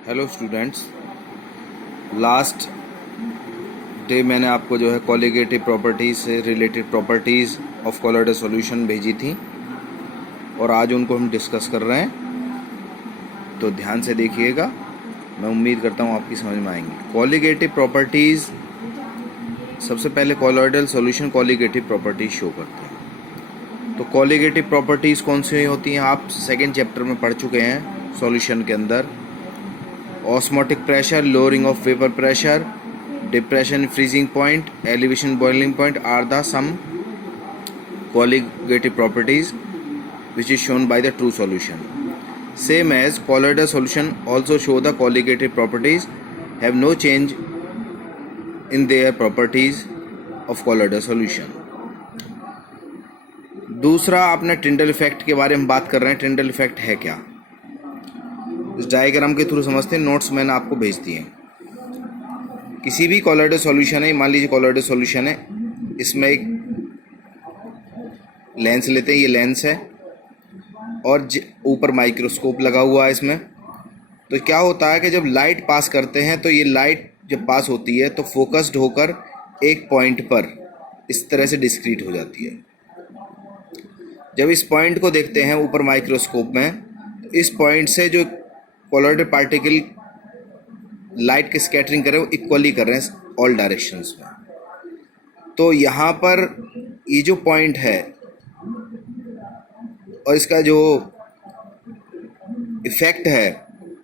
Hello students, last day मैंने आपको जो है कॉलिगेटिव प्रॉपर्टीज़ से related properties of colloidal solution भेजी थी और आज उनको हम डिस्कस कर रहे हैं। तो ध्यान से देखिएगा, मैं उम्मीद करता हूँ आपकी समझ में आएंगी। कॉलिगेटिव प्रॉपर्टीज़, सबसे पहले colloidal solution colligative properties show करते हैं। तो कॉलिगेटिव प्रॉपर्टीज़ कौन सी होती हैं आप सेकेंड चैप्टर में पढ़ चुके हैं सॉल्यूशन के अंदर। Osmotic pressure, lowering of vapour pressure, depression freezing point, elevation boiling point are the some colligative properties which is shown by the true solution. Same as colloidal solution also show the colligative properties have no change in their properties of colloidal solution. दूसरा, आपने Tyndall effect के बारे में बात कर रहे हैं। Tyndall effect है क्या, इस डायग्राम के थ्रू समझते हैं। नोट्स मैंने आपको भेज दिए हैं। किसी भी कोलोइडल सॉल्यूशन है, मान लीजिए कोलोइडल सॉल्यूशन है, इसमें एक लेंस लेते हैं, ये लेंस है और ऊपर माइक्रोस्कोप लगा हुआ है इसमें। तो क्या होता है कि जब लाइट पास करते हैं तो ये लाइट जब पास होती है तो फोकस्ड होकर एक पॉइंट पर इस तरह से डिस्क्रीट हो जाती है। जब इस पॉइंट को देखते हैं ऊपर माइक्रोस्कोप में, तो इस पॉइंट से जो कोलोइडल पार्टिकल लाइट की स्कैटरिंग कर रहे हैं वो इक्वली कर रहे हैं ऑल डायरेक्शंस में। तो यहाँ पर ये जो पॉइंट है और इसका जो इफेक्ट है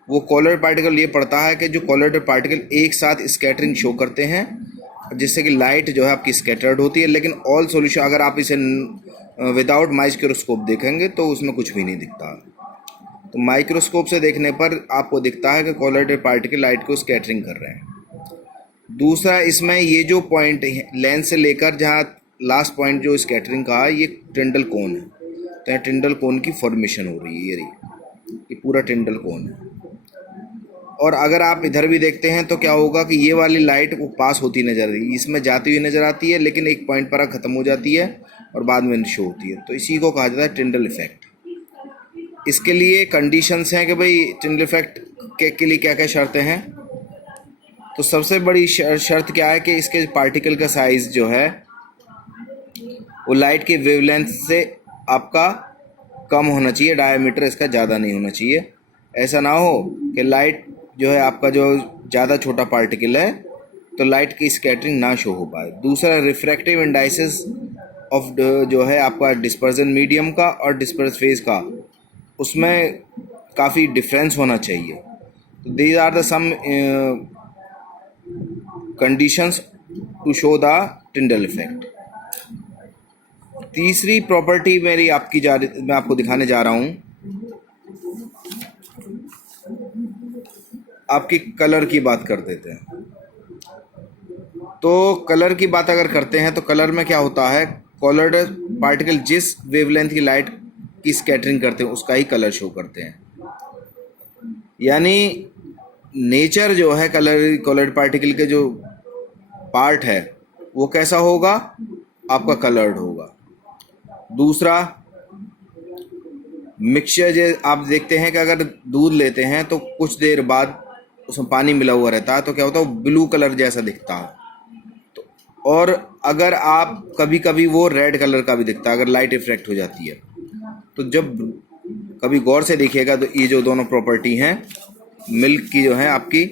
वो कोलोइडल पार्टिकल ये पड़ता है कि जो कोलोइडल पार्टिकल एक साथ स्कैटरिंग शो करते हैं, जिससे कि लाइट जो है आपकी स्कैटर्ड होती है। लेकिन ऑल सॉल्यूशन अगर आप इसे विदाउट माइक्रोस्कोप देखेंगे तो उसमें कुछ भी नहीं दिखता। तो माइक्रोस्कोप से देखने पर आपको दिखता है कि कोलोइडल पार्टिकल लाइट को स्कैटरिंग कर रहे हैं। दूसरा, इसमें ये जो पॉइंट लेंस से लेकर जहाँ लास्ट पॉइंट जो स्कैटरिंग का है, ये टिंडल कोन है। तो यहाँ टिंडल कोन की फॉर्मेशन हो रही है, ये पूरा टिंडल कोन है। और अगर आप इधर भी देखते हैं तो क्या होगा कि ये वाली लाइट वो पास होती नजर आती है, इसमें जाती हुई नजर आती है, लेकिन एक पॉइंट पर ख़त्म हो जाती है और बाद में शो होती है। तो इसी को कहा जाता है टिंडल इफेक्ट। इसके लिए कंडीशंस हैं कि भाई टिंडल इफेक्ट के लिए क्या क्या शर्तें हैं। तो सबसे बड़ी शर्त क्या है कि इसके पार्टिकल का साइज जो है वो लाइट की वेवलेंथ से आपका कम होना चाहिए, डायमीटर इसका ज़्यादा नहीं होना चाहिए। ऐसा ना हो कि लाइट जो है आपका जो ज़्यादा छोटा पार्टिकल है तो लाइट की स्कैटरिंग ना शो हो पाए। दूसरा, रिफ्रैक्टिव इंडाइसिस ऑफ जो है आपका डिस्पर्जन मीडियम का और डिस्पर्स फेज का, उसमें काफ़ी डिफरेंस होना चाहिए। तो these are the some conditions to show the Tyndall effect. तीसरी प्रॉपर्टी मेरी मैं आपको दिखाने जा रहा हूँ, आपकी कलर की बात कर देते हैं। तो कलर की बात अगर करते हैं तो कलर में क्या होता है, कोलोइडल पार्टिकल जिस वेवलेंथ की लाइट की स्कैटरिंग करते हैं उसका ही कलर शो करते हैं। यानी नेचर जो है कोलोइडल पार्टिकल के जो पार्ट है वो कैसा होगा, आपका कलर्ड होगा। दूसरा, मिक्सचर जो आप देखते हैं कि अगर दूध लेते हैं तो कुछ देर बाद उसमें पानी मिला हुआ रहता है तो क्या होता है, वो ब्लू कलर जैसा दिखता है। तो और अगर आप कभी कभी वो रेड कलर का भी दिखता है अगर लाइट रिफ्रैक्ट हो जाती है। तो जब कभी गौर से देखिएगा तो ये जो दोनों प्रॉपर्टी हैं मिल्क की जो है आपकी,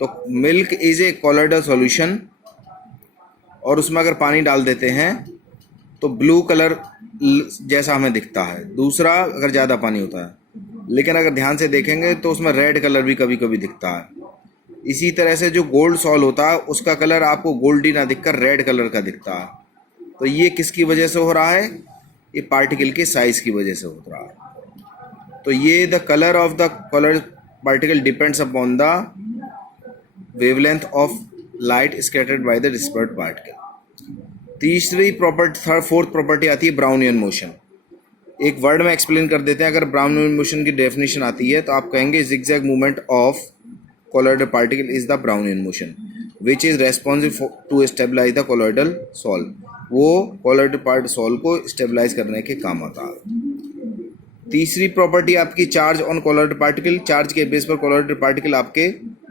तो milk is a colloidal solution और उसमें अगर पानी डाल देते हैं तो ब्लू कलर जैसा हमें दिखता है। दूसरा, अगर ज़्यादा पानी होता है, लेकिन अगर ध्यान से देखेंगे तो उसमें रेड कलर भी कभी कभी दिखता है। इसी तरह से जो गोल्ड सॉल होता है उसका कलर आपको गोल्डी ना दिखकर रेड कलर का दिखता है। तो ये किसकी वजह से हो रहा है, ये पार्टिकल के साइज की वजह से हो रहा है। तो ये the colour of the colloidal particle depends upon the wavelength of light scattered by the dispersed particle. तीसरी प्रॉपर्टी, फोर्थ प्रॉपर्टी आती है ब्राउनियन मोशन। एक वर्ड में एक्सप्लेन कर देते हैं। अगर ब्राउनियन मोशन की डेफिनेशन आती है तो आप कहेंगे zigzag movement of colloidal particle is the Brownian motion which is responsive to stabilize the colloidal sol. वो कोलोइडल पार्ट सॉल को स्टेबलाइज करने के काम आता है। तीसरी प्रॉपर्टी आपकी charge on colloidal particle. Charge के बेस पर कोलॉइडल पार्टिकल आपके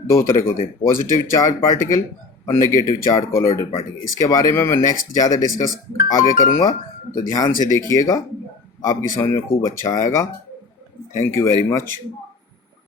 दो तरह के होते हैं, पॉजिटिव चार्ज पार्टिकल और नेगेटिव चार्ज कोलॉइडल पार्टिकल। इसके बारे में मैं नेक्स्ट ज़्यादा डिस्कस आगे करूँगा, तो ध्यान से देखिएगा, आपकी समझ में खूब अच्छा आएगा। Thank you very much.